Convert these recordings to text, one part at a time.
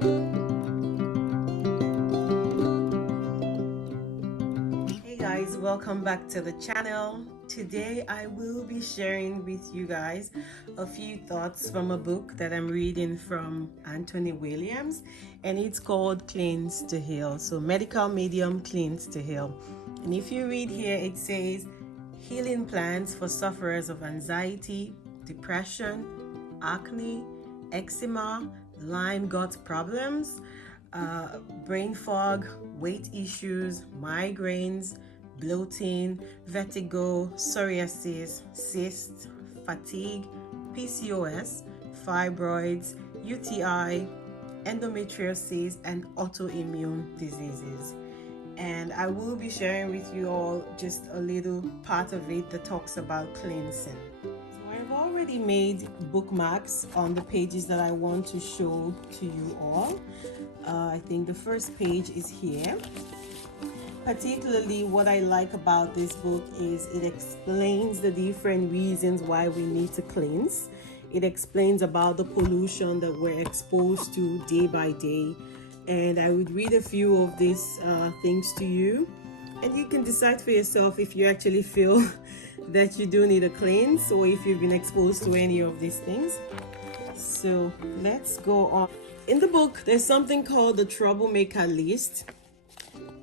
Hey guys, welcome back to the channel. Today I will be sharing with you guys a few thoughts from a book that I'm reading from Anthony Williams, and it's called Cleanse to Heal. So medical medium cleanse to heal. And if you read here, it says healing plants for sufferers of anxiety, depression, acne, eczema, Lyme gut problems, brain fog, weight issues, migraines, bloating, vertigo, psoriasis, cysts, fatigue, PCOS, fibroids, UTI, endometriosis, and autoimmune diseases. And I will be sharing with you all just a little part of it that talks about cleansing. So I've already made bookmarks on the pages that I want to show to you all. I think the first page is here. Particularly what I like about this book is it explains the different reasons why we need to cleanse. It explains about the pollution that we're exposed to day by day. And I would read a few of these things to you. And you can decide for yourself if you actually feel that you do need a cleanse or if you've been exposed to any of these things. So let's go on. In the book, there's something called the Troublemaker List.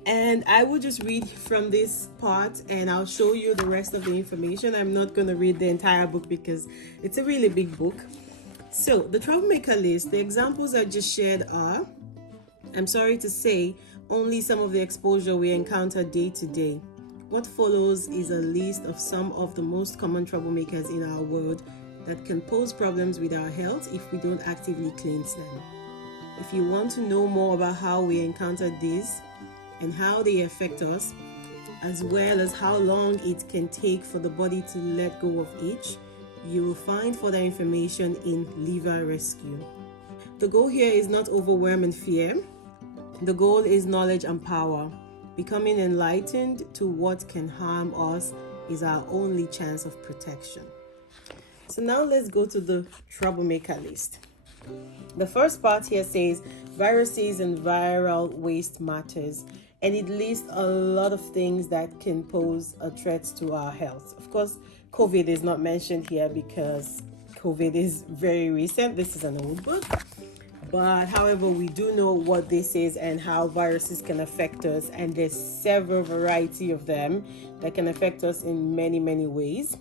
And I will just read from this part and I'll show you the rest of the information. I'm not going to read the entire book because it's a really big book. So the Troublemaker List, the examples I just shared are, I'm sorry to say, only some of the exposure we encounter day to day. What follows is a list of some of the most common troublemakers in our world that can pose problems with our health if we don't actively cleanse them. If you want to know more about how we encounter these and how they affect us, as well as how long it can take for the body to let go of each, you will find further information in Liver Rescue. The goal here is not overwhelm and fear. The goal is knowledge and power. Becoming enlightened to what can harm us is our only chance of protection. So now let's go to the Troublemaker List. The first part here says viruses and viral waste matters, and it lists a lot of things that can pose a threat to our health. Of course, COVID is not mentioned here because COVID is very recent. This is an old book. But however, we do know what this is and how viruses can affect us, and there's several variety of them that can affect us in many, many ways.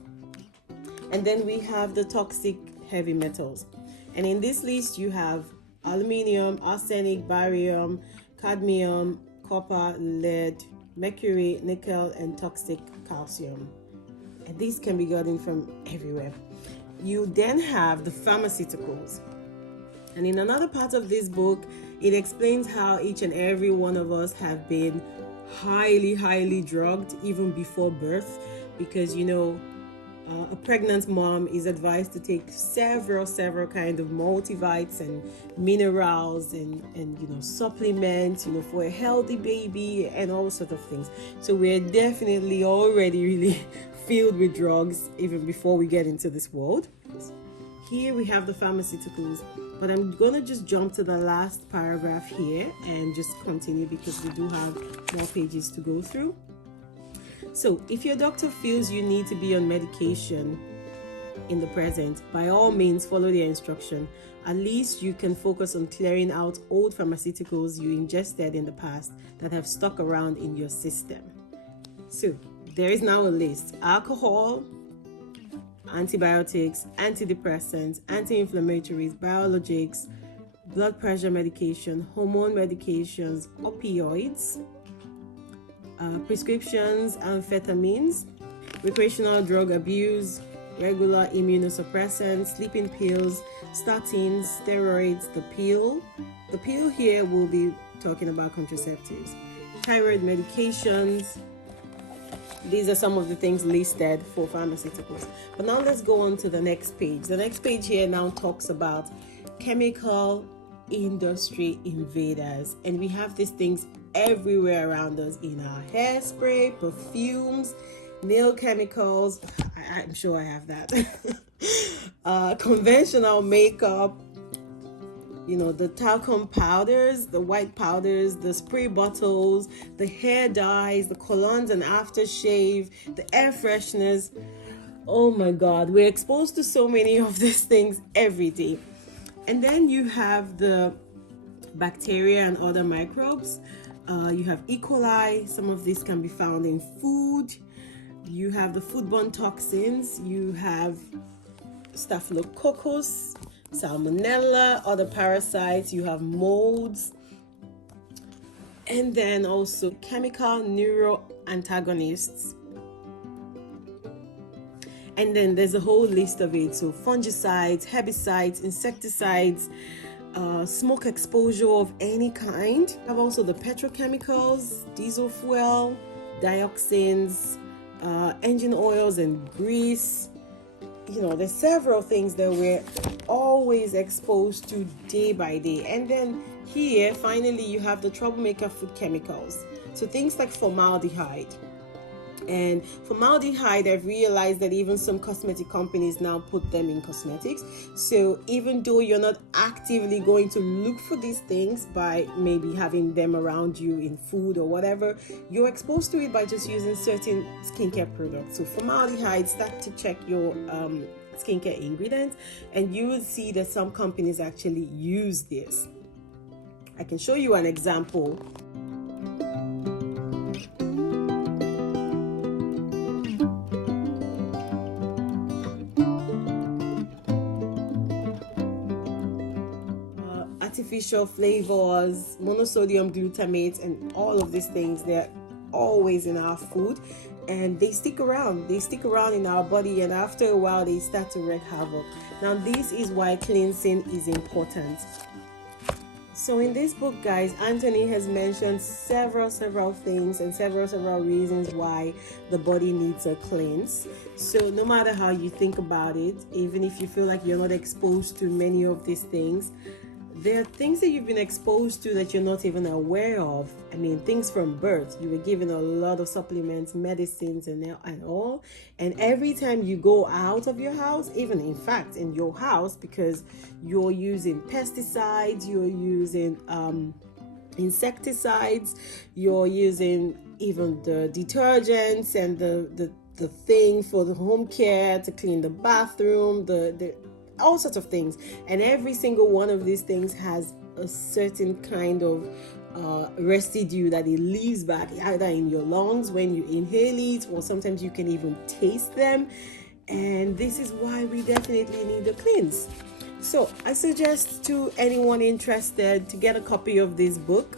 And then we have the toxic heavy metals. And in this list, you have aluminium, arsenic, barium, cadmium, copper, lead, mercury, nickel, and toxic calcium. And these can be gotten from everywhere. You then have the pharmaceuticals. And in another part of this book, it explains how each and every one of us have been highly drugged even before birth, because a pregnant mom is advised to take several kind of multivitamins and minerals and supplements for a healthy baby and all sorts of things. So we're definitely already really filled with drugs even before we get into this world. Here we have the pharmaceuticals, but I'm gonna just jump to the last paragraph here and just continue because we do have more pages to go through. So if your doctor feels you need to be on medication in the present, by all means follow their instruction. At least you can focus on clearing out old pharmaceuticals you ingested in the past that have stuck around in your system. So there is now a list: alcohol, antibiotics, antidepressants, anti-inflammatories, biologics, blood pressure medication, hormone medications, opioids, prescriptions, amphetamines, recreational drug abuse, regular immunosuppressants, sleeping pills, statins, steroids, the pill. The pill here will be talking about contraceptives, thyroid medications. These are some of the things listed for pharmaceuticals. But now let's go on to the next page. The next page here now talks about chemical industry invaders. And we have these things everywhere around us, in our hairspray, perfumes, nail chemicals. I'm sure I have that. Conventional makeup, You know, the talcum powders, the white powders, the spray bottles, the hair dyes, the colognes and aftershave, the air fresheners. Oh my God, we're exposed to so many of these things every day. And then you have the bacteria and other microbes. You have E. coli. Some of these can be found in food. You have the foodborne toxins. You have staphylococcus, salmonella, other parasites. You have molds. And then also chemical neuroantagonists. And then there's a whole list of it. So fungicides, herbicides, insecticides, smoke exposure of any kind. We have also the petrochemicals, diesel fuel, dioxins, engine oils and grease. You know, there's several things that we're always exposed to day by day. And then here, finally, you have the troublemaker food chemicals. So things like formaldehyde. And formaldehyde, I've realized that even some cosmetic companies now put them in cosmetics. So even though you're not actively going to look for these things by maybe having them around you in food or whatever, you're exposed to it by just using certain skincare products. So formaldehyde, start to check your skincare ingredients, and you will see that some companies actually use this. I can show you an example. Artificial flavors, monosodium glutamate, and all of these things, they're always in our food, and they stick around in our body, and after a while they start to wreak havoc. Now this is why cleansing is important. So in this book, guys, Anthony has mentioned several things and several reasons why the body needs a cleanse. So no matter how you think about it, even if you feel like you're not exposed to many of these things, there are things that you've been exposed to that you're not even aware of. I mean, things from birth. You were given a lot of supplements, medicines, and all. And every time you go out of your house, even in fact in your house, because you're using pesticides, you're using insecticides, you're using even the detergents and the thing for the home care to clean the bathroom, the all sorts of things, and every single one of these things has a certain kind of residue that it leaves back either in your lungs when you inhale it, or sometimes you can even taste them. And this is why we definitely need a cleanse. So I suggest to anyone interested to get a copy of this book.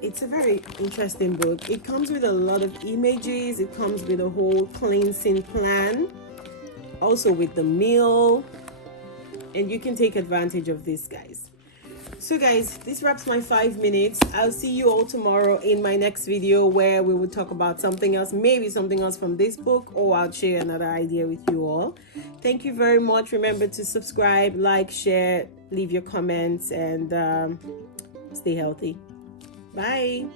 It's a very interesting book. It comes with a lot of images. It comes with a whole cleansing plan, also with the meal, and you can take advantage of this, guys. So guys, this wraps my 5 minutes. I'll see you all tomorrow in my next video, where we will talk about something else, maybe something else from this book, or I'll share another idea with you all. Thank you very much. Remember to subscribe, like, share, leave your comments, and stay healthy. Bye.